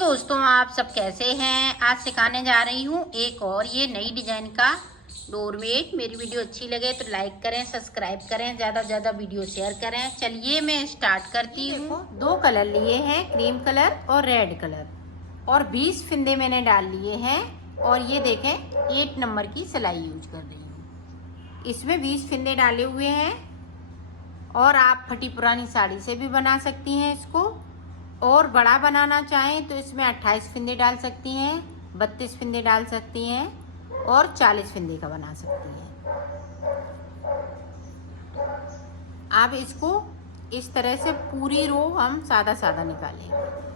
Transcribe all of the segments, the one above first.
दोस्तों, आप सब कैसे हैं। आज सिखाने जा रही हूँ एक और ये नई डिजाइन का डोरमेट। मेरी वीडियो अच्छी लगे तो लाइक करें, सब्सक्राइब करें, ज़्यादा से ज़्यादा वीडियो शेयर करें। चलिए मैं स्टार्ट करती हूँ। दो कलर लिए हैं, क्रीम कलर और रेड कलर, और 20 फिंदे मैंने डाल लिए हैं। और ये देखें 8 नंबर की सिलाई यूज कर रही हूँ। इसमें 20 फिंदे डाले हुए हैं। और आप फटी पुरानी साड़ी से भी बना सकती हैं इसको, और बड़ा बनाना चाहें तो इसमें 28 फिंदे डाल सकती हैं, 32 फिंदे डाल सकती हैं, और 40 फिंदे का बना सकती हैं। अब इसको इस तरह से पूरी रो हम सादा सादा निकालेंगे।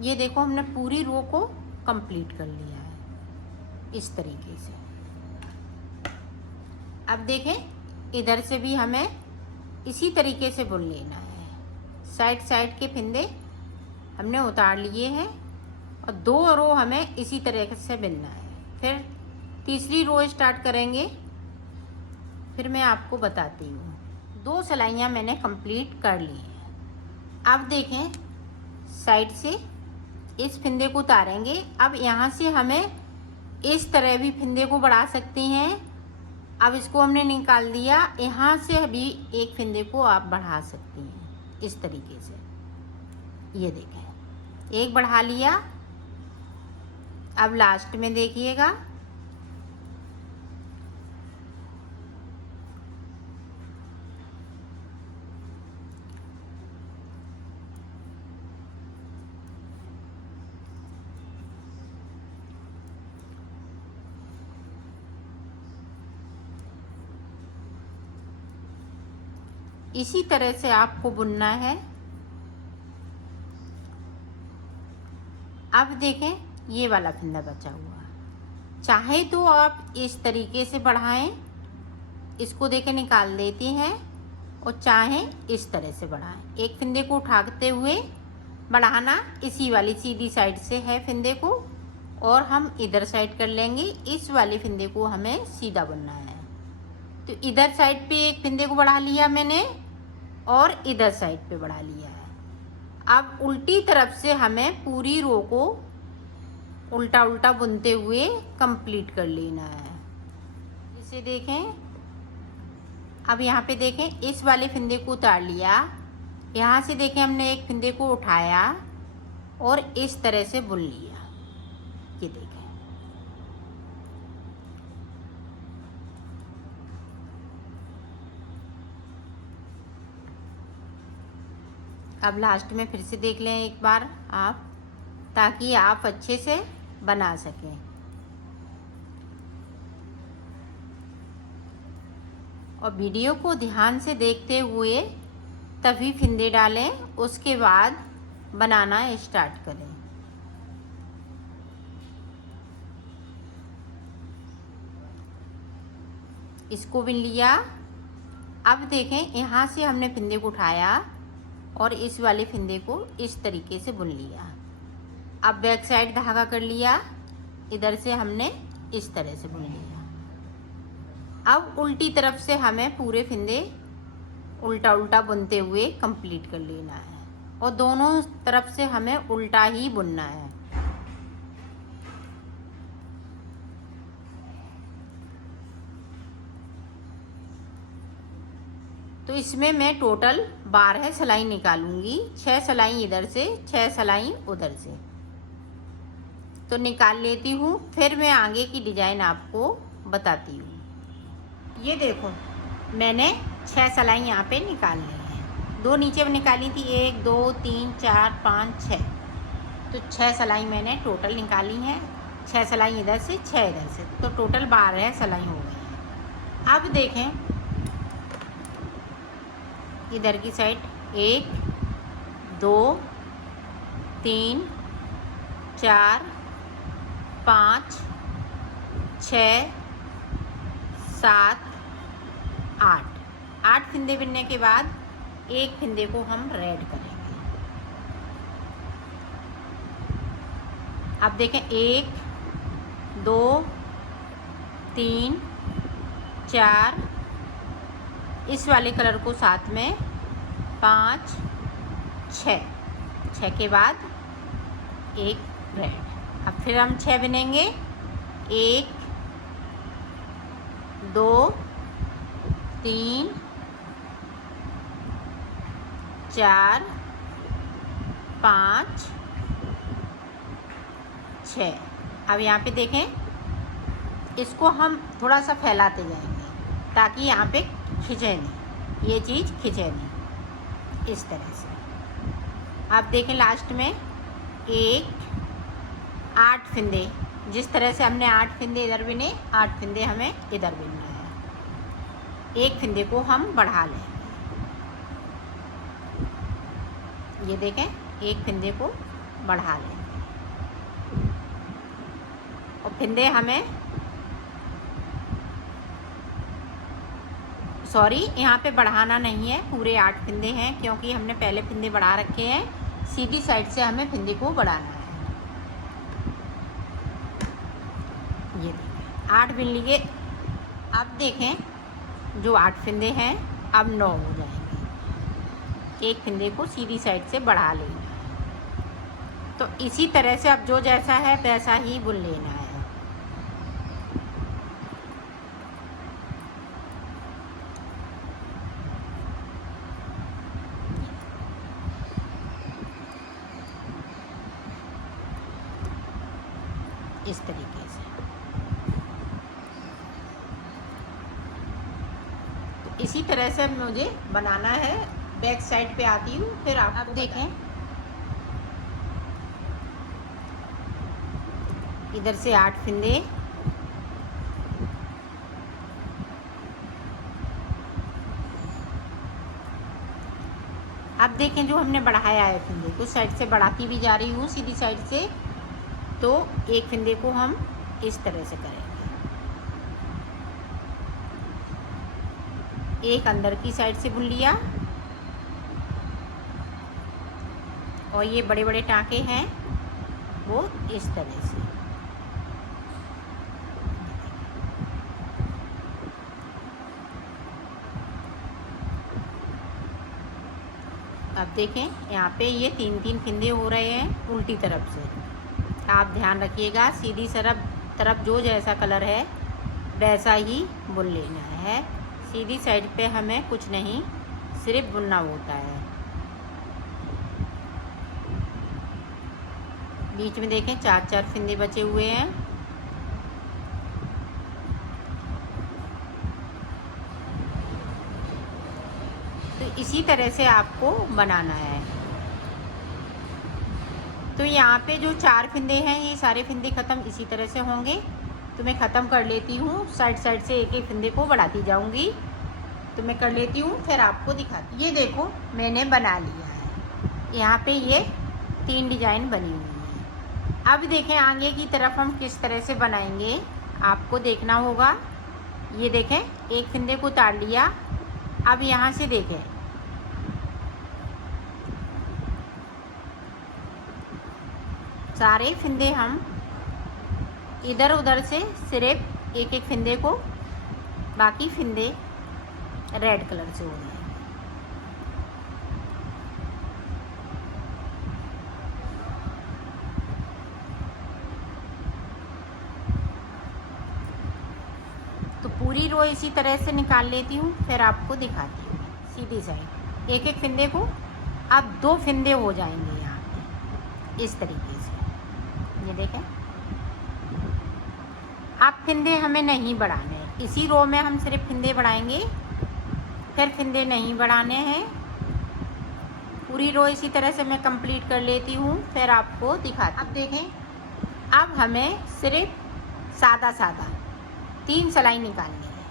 ये देखो हमने पूरी रो को कंप्लीट कर लिया है इस तरीके से। अब देखें इधर से भी हमें इसी तरीके से बुन लेना है। साइड साइड के फिंदे हमने उतार लिए हैं और 2 रो हमें इसी तरह से बुनना है। फिर तीसरी रो स्टार्ट करेंगे, फिर मैं आपको बताती हूँ। 2 सिलाइयाँ मैंने कंप्लीट कर ली हैं। अब देखें साइड से इस फिंदे को उतारेंगे। अब यहाँ से हमें इस तरह भी फिंदे को बढ़ा सकती हैं। अब इसको हमने निकाल दिया, यहाँ से भी एक फिंदे को आप बढ़ा सकती हैं इस तरीके से। ये देखें एक बढ़ा लिया। अब लास्ट में देखिएगा इसी तरह से आपको बुनना है। अब देखें ये वाला फंदा बचा हुआ, चाहे तो आप इस तरीके से बढ़ाएं, इसको देखें निकाल देते हैं, और चाहें इस तरह से बढ़ाएं। एक फिंदे को उठाते हुए बढ़ाना इसी वाली सीधी साइड से है फिंदे को, और हम इधर साइड कर लेंगे। इस वाले फिंदे को हमें सीधा बुनना है। तो इधर साइड पे एक फिंदे को बढ़ा लिया मैंने, और इधर साइड पे बढ़ा लिया है। अब उल्टी तरफ से हमें पूरी रो को उल्टा उल्टा बुनते हुए कंप्लीट कर लेना है। इसे देखें, अब यहाँ पे देखें इस वाले फिंदे को उतार लिया। यहाँ से देखें हमने एक फिंदे को उठाया और इस तरह से बुन लिया। ये देखें अब लास्ट में फिर से देख लें एक बार आप, ताकि आप अच्छे से बना सकें। और वीडियो को ध्यान से देखते हुए तभी फिंदे डालें, उसके बाद बनाना स्टार्ट करें। इसको बिन लिया। अब देखें यहाँ से हमने फिंदे को उठाया और इस वाले फिंदे को इस तरीके से बुन लिया। अब बैक साइड धागा कर लिया, इधर से हमने इस तरह से बुन लिया। अब उल्टी तरफ से हमें पूरे फिंदे उल्टा उल्टा बुनते हुए कंप्लीट कर लेना है, और दोनों तरफ से हमें उल्टा ही बुनना है। तो इसमें मैं टोटल 12 सिलाई निकालूंगी। 6 सिलाई इधर से, 6 सिलाई उधर से। तो निकाल लेती हूँ, फिर मैं आगे की डिजाइन आपको बताती हूँ। ये देखो मैंने 6 सिलाई यहाँ पे निकाल ली हैं। 2 नीचे में निकाली थी, 1 2 3 4 5 6। तो 6 सिलाई मैंने टोटल निकाली हैं। 6 सिलाई इधर से, 6 इधर से, तो टोटल 12 सिलाई हो गई हैं। अब देखें इधर की साइड 1 2 3 4 5 6 7 8 8 फंदे बुनने के बाद एक फंदे को हम रेड करेंगे। अब देखें 1 2 3 4, इस वाले कलर को साथ में 5 6 के बाद एक रेड। अब फिर हम 6 बुनेंगे। 1 2 3 4 5 6। अब यहाँ पे देखें, इसको हम थोड़ा सा फैलाते जाएंगे ताकि यहाँ पे खिंचे नहीं, ये चीज़ खिंचे नहीं, इस तरह से। आप देखें लास्ट में 8 फंदे, जिस तरह से हमने 8 फंदे इधर बुने, 8 फंदे हमें इधर बुनना है। एक फंदे को हम बढ़ा लें, ये देखें, एक फंदे को बढ़ा लें और फंदे हमें, सॉरी यहाँ पे बढ़ाना नहीं है, पूरे 8 फंदे हैं क्योंकि हमने पहले फंदे बढ़ा रखे हैं। सीधी साइड से हमें फंदे को बढ़ाना है। ये देखें 8 बुन लिए। अब देखें जो 8 फंदे हैं अब 9 हो जाएंगे। एक फंदे को सीधी साइड से बढ़ा लेना है। तो इसी तरह से अब जो जैसा है वैसा ही बुन लेना है। इस तरीके से। तो इसी तरह से मुझे बनाना है। बैक साइड पे आती हूँ, फिर आप देखें, इधर से 8 फंदे, अब देखें जो हमने बढ़ाया है फंदे, कुछ साइड से बढ़ाती भी जा रही हूँ सीधी साइड से। तो एक फंदे को हम इस तरह से करेंगे, एक अंदर की साइड से बुन लिया और ये बड़े बड़े टाँके हैं वो इस तरह से। अब देखें यहाँ पे ये 3 फंदे हो रहे हैं उल्टी तरफ से। आप ध्यान रखिएगा, सीधी तरफ जो जैसा कलर है वैसा ही बुन लेना है। सीधी साइड पे हमें कुछ नहीं, सिर्फ बुनना होता है। बीच में देखें 4 फंदे बचे हुए हैं। तो इसी तरह से आपको बनाना है। तो यहाँ पे जो 4 फंदे हैं ये सारे फंदे ख़त्म इसी तरह से होंगे। तो मैं ख़त्म कर लेती हूँ, साइड से एक फंदे को बढ़ाती जाऊँगी। तो मैं कर लेती हूँ, फिर आपको दिखाती हूँ। ये देखो मैंने बना लिया है। यहाँ पे ये 3 डिज़ाइन बनी हुई है। अब देखें आगे की तरफ हम किस तरह से बनाएंगे, आपको देखना होगा। ये देखें एक फंदे को उतार लिया। अब यहाँ से देखें, सारे फंदे हम इधर उधर से सिर्फ एक फंदे को, बाकी फंदे रेड कलर से हो जाएंगे। तो पूरी रो इसी तरह से निकाल लेती हूँ, फिर आपको दिखाती हूँ। सीधी साइड एक फंदे को, अब 2 फंदे हो जाएंगे यहाँ पे इस तरीके से। ये देखें, अब फंदे हमें नहीं बढ़ाने हैं। इसी रो में हम सिर्फ फंदे बढ़ाएंगे, फिर फंदे नहीं बढ़ाने हैं। पूरी रो इसी तरह से मैं कंप्लीट कर लेती हूँ, फिर आपको दिखाती हूँ। अब देखें, अब हमें सिर्फ सादा 3 सिलाई निकालनी है।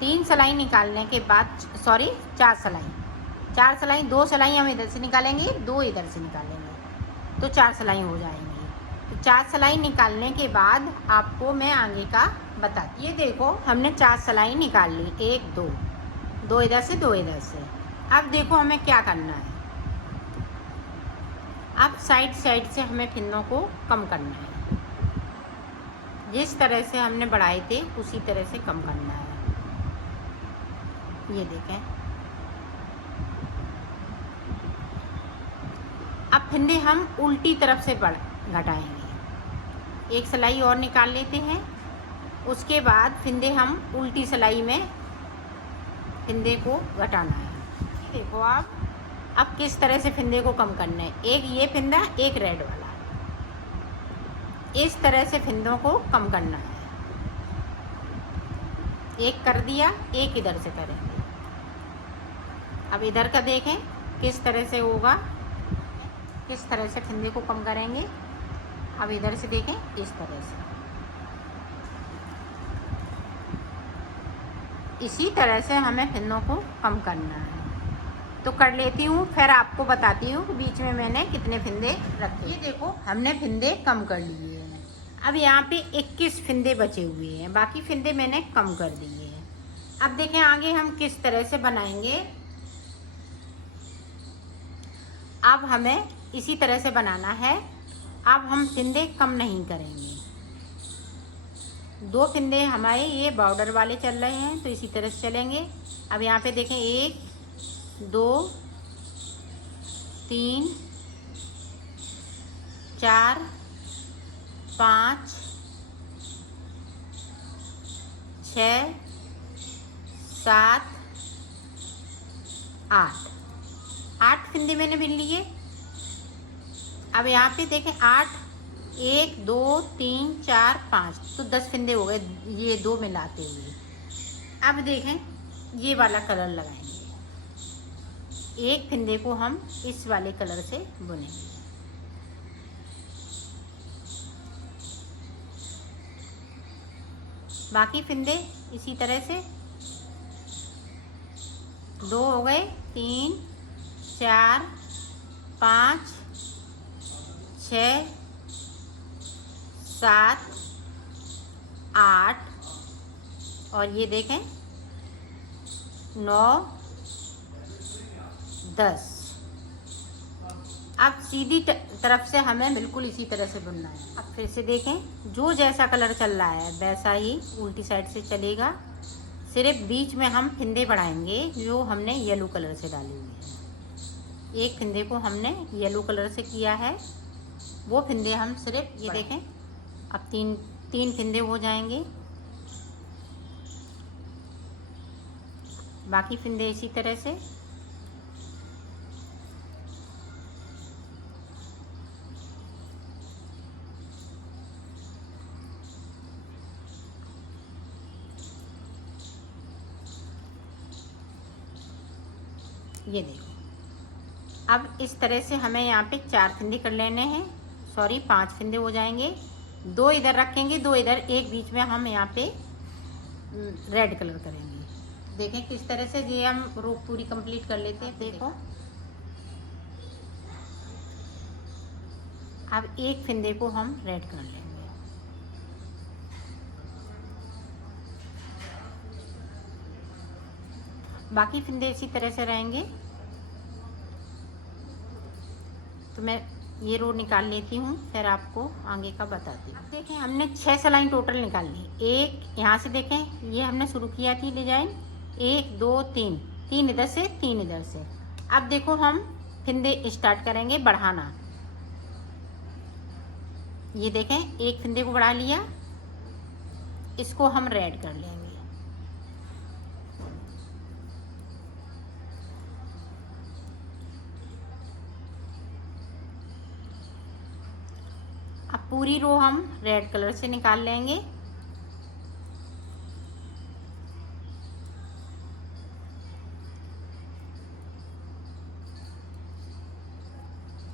3 सिलाई निकालने के बाद, सॉरी 4 सिलाई, 2 सिलाई हम इधर से निकालेंगे, 2 इधर से निकालेंगे, तो 4 सिलाई हो जाएंगी। तो 4 सिलाई निकालने के बाद आपको मैं आगे का बताती। ये देखो हमने 4 सिलाई निकाल ली, 1 2, 2 इधर से 2 इधर से। अब देखो हमें क्या करना है, अब साइड से हमें फिंदों को कम करना है। जिस तरह से हमने बढ़ाए थे उसी तरह से कम करना है। ये देखें, अब फिंदे हम उल्टी तरफ से घटाएंगे। एक सिलाई और निकाल लेते हैं, उसके बाद फिंदे हम उल्टी सिलाई में फिंदे को घटाना है। देखो आप अब किस तरह से फिंदे को कम करना है। एक ये फिंदा, एक रेड वाला, इस तरह से फिंदों को कम करना है। एक कर दिया, एक इधर से करेंगे। अब इधर का देखें किस तरह से होगा, किस तरह से फिंदे को कम करेंगे। अब इधर से देखें इस तरह से, इसी तरह से हमें फिंदों को कम करना है। तो कर लेती हूँ, फिर आपको बताती हूँ कि बीच में मैंने कितने फिंदे रखे। ये देखो हमने फिंदे कम कर लिए हैं। अब यहाँ पे 21 फिंदे बचे हुए हैं, बाकी फिंदे मैंने कम कर दिए हैं। अब देखें आगे हम किस तरह से बनाएंगे। अब हमें इसी तरह से बनाना है। अब हम फिंदे कम नहीं करेंगे। 2 फिंदे हमारे ये बॉर्डर वाले चल रहे हैं, तो इसी तरह से चलेंगे। अब यहाँ पे देखें 1 2 3 4 5 6 7 8 फिंदे मैंने बिन लिए। अब यहाँ पे देखें 8 1 2 3 4 5, तो 10 फिंदे हो गए ये 2 मिलाते हुए। अब देखें ये वाला कलर लगाएंगे। एक फिंदे को हम इस वाले कलर से बुनेंगे। बाकी फिंदे इसी तरह से 2 हो गए, 3 4 5 6 7 8 और ये देखें 9 10। अब सीधी तरफ से हमें बिल्कुल इसी तरह से बुनना है। अब फिर से देखें, जो जैसा कलर चल रहा है वैसा ही उल्टी साइड से चलेगा। सिर्फ बीच में हम फिंदे बढ़ाएंगे जो हमने येलो कलर से डाले हुए हैं। एक फिंदे को हमने येलो कलर से किया है, वो फिंदे हम सिर्फ ये देखें। अब तीन फिंदे हो जाएंगे। बाकी फिंदे इसी तरह से। ये देखो, अब इस तरह से हमें यहाँ पे 4 फिंदे कर लेने हैं, सॉरी 5 फिंदे हो जाएंगे। 2 इधर रखेंगे, 2 इधर, एक बीच में हम यहाँ पे रेड कलर करेंगे। देखें किस तरह से ये हम रो पूरी कंप्लीट कर लेते हैं। देखो अब एक फिंदे को हम रेड कर लेंगे। बाकी फिंदे इसी तरह से रहेंगे। तो मैं ये रो निकाल लेती हूँ, फिर आपको आगे का बताती हूँ। अब देखें हमने 6 सिलाई टोटल निकाल ली। एक यहाँ से देखें, ये हमने शुरू किया थी डिजाइन, 1 2 3, 3 इधर से 3 इधर से। अब देखो हम फिंदे स्टार्ट करेंगे बढ़ाना। ये देखें एक फिंदे को बढ़ा लिया, इसको हम रेड कर लेंगे। अब पूरी रो हम रेड कलर से निकाल लेंगे।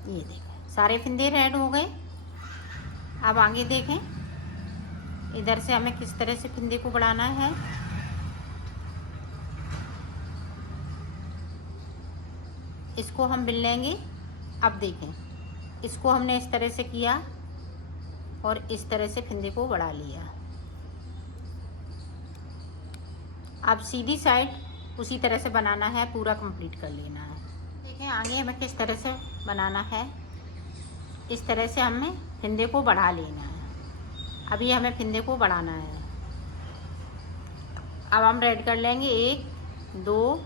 ये देखें सारे फिंदे रेड हो गए। अब आगे देखें, इधर से हमें किस तरह से फिंदे को बढ़ाना है। इसको हम बिन लेंगे। अब देखें, इसको हमने इस तरह से किया, और इस तरह से फंदे को बढ़ा लिया। अब सीधी साइड उसी तरह से बनाना है, पूरा कंप्लीट कर लेना है। देखें आगे हमें किस तरह से बनाना है। इस तरह से हमें फंदे को बढ़ा लेना है। अभी हमें फंदे को बढ़ाना है। अब हम रेड कर लेंगे 1 2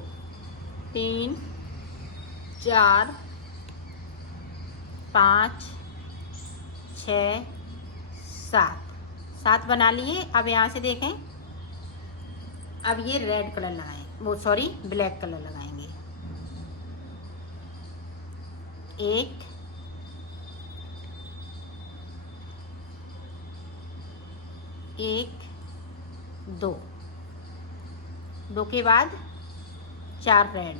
3 4 5 6 7 बना लिए। अब यहाँ से देखें, अब ये रेड कलर लगाएं, वो सॉरी ब्लैक कलर लगाएंगे। 1 2 के बाद 4 रेड,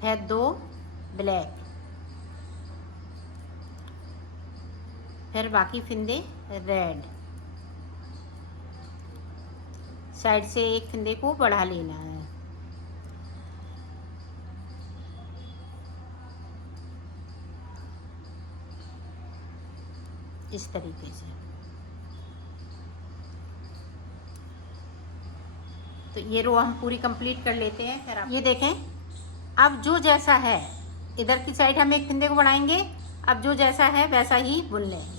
फिर 2 ब्लैक, फिर बाकी फंदे रेड। साइड से एक फंदे को बढ़ा लेना है। इस तरीके से। तो ये रो हम पूरी कंप्लीट कर लेते हैं। फिर आप ये देखें, अब जो जैसा है इधर की साइड हम एक फंदे को बढ़ाएंगे। अब जो जैसा है वैसा ही बुन लेंगे।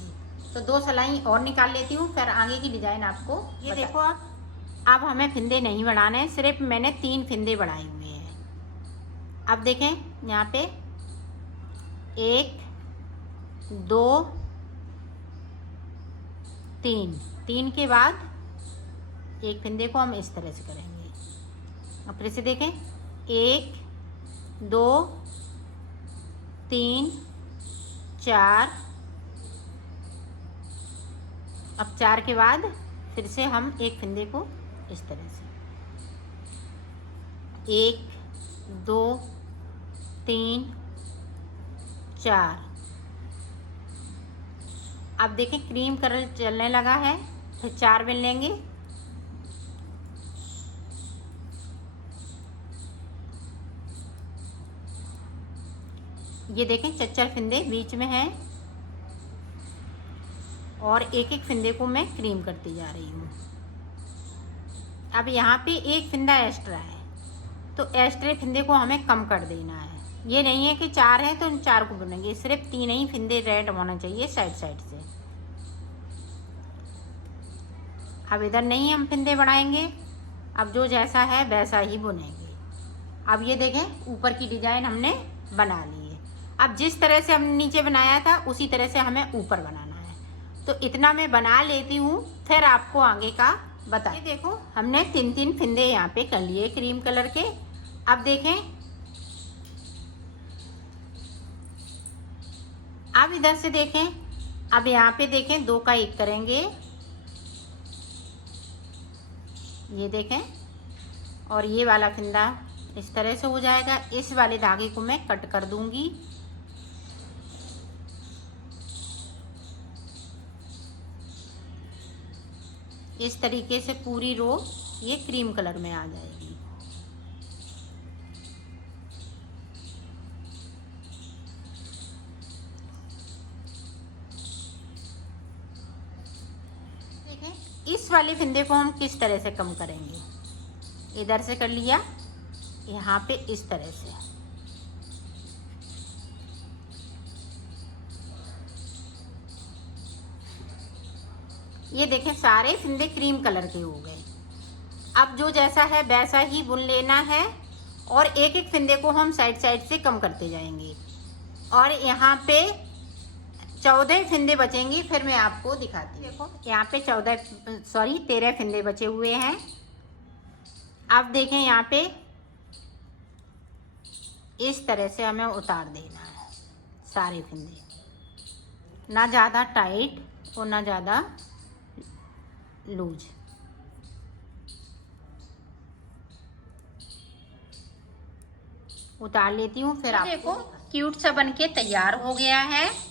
तो 2 सिलाई और निकाल लेती हूँ, फिर आगे की डिजाइन आपको ये देखो। अब हमें फंदे नहीं बढ़ाने हैं, सिर्फ मैंने 3 फंदे बढ़ाए हुए हैं। अब देखें यहाँ पे 1 2 3 के बाद एक फंदे को हम इस तरह से करेंगे। अब फिर से देखें 1 2 3 4। अब 4 के बाद फिर से हम एक फंदे को इस तरह से 1 2 3 4। अब देखें क्रीम कलर चलने लगा है, फिर 4 बिन लेंगे। ये देखें चच्चर फंदे बीच में हैं और एक एक फंदे को मैं क्रीम करती जा रही हूँ। अब यहाँ पे एक फंदा एक्स्ट्रा है, तो एक्स्ट्रा फंदे को हमें कम कर देना है। ये नहीं है कि 4 है तो इन 4 को बुनेंगे, सिर्फ 3 ही फंदे रेड होना चाहिए साइड साइड से। अब इधर नहीं हम फंदे बढ़ाएंगे, अब जो जैसा है वैसा ही बुनेंगे। अब ये देखें ऊपर की डिजाइन हमने बना ली है। अब जिस तरह से हमने नीचे बनाया था उसी तरह से हमें ऊपर बनाना है। तो इतना मैं बना लेती हूँ, फिर आपको आगे का बता। ये देखो हमने 3 फंदे यहाँ पे कर लिए क्रीम कलर के। अब देखें, अब इधर से देखें, अब यहाँ पे देखें 2 का 1 करेंगे। ये देखें, और ये वाला फंदा इस तरह से हो जाएगा। इस वाले धागे को मैं कट कर दूंगी। इस तरीके से पूरी रो ये क्रीम कलर में आ जाएगी। देखें इस वाले फंदे को हम किस तरह से कम करेंगे। इधर से कर लिया, यहाँ पे इस तरह से। ये देखें सारे फंदे क्रीम कलर के हो गए। अब जो जैसा है वैसा ही बुन लेना है और एक एक फंदे को हम साइड साइड से कम करते जाएंगे। और यहाँ पे 14 फंदे बचेंगे, फिर मैं आपको दिखाती हूँ। देखो यहाँ पे 13 फंदे बचे हुए हैं। अब देखें यहाँ पे इस तरह से हमें उतार देना है सारे फंदे, ना ज़्यादा टाइट और ना ज़्यादा लूज। उतार लेती हूँ, फिर आप देखो क्यूट सा बनके तैयार हो गया है।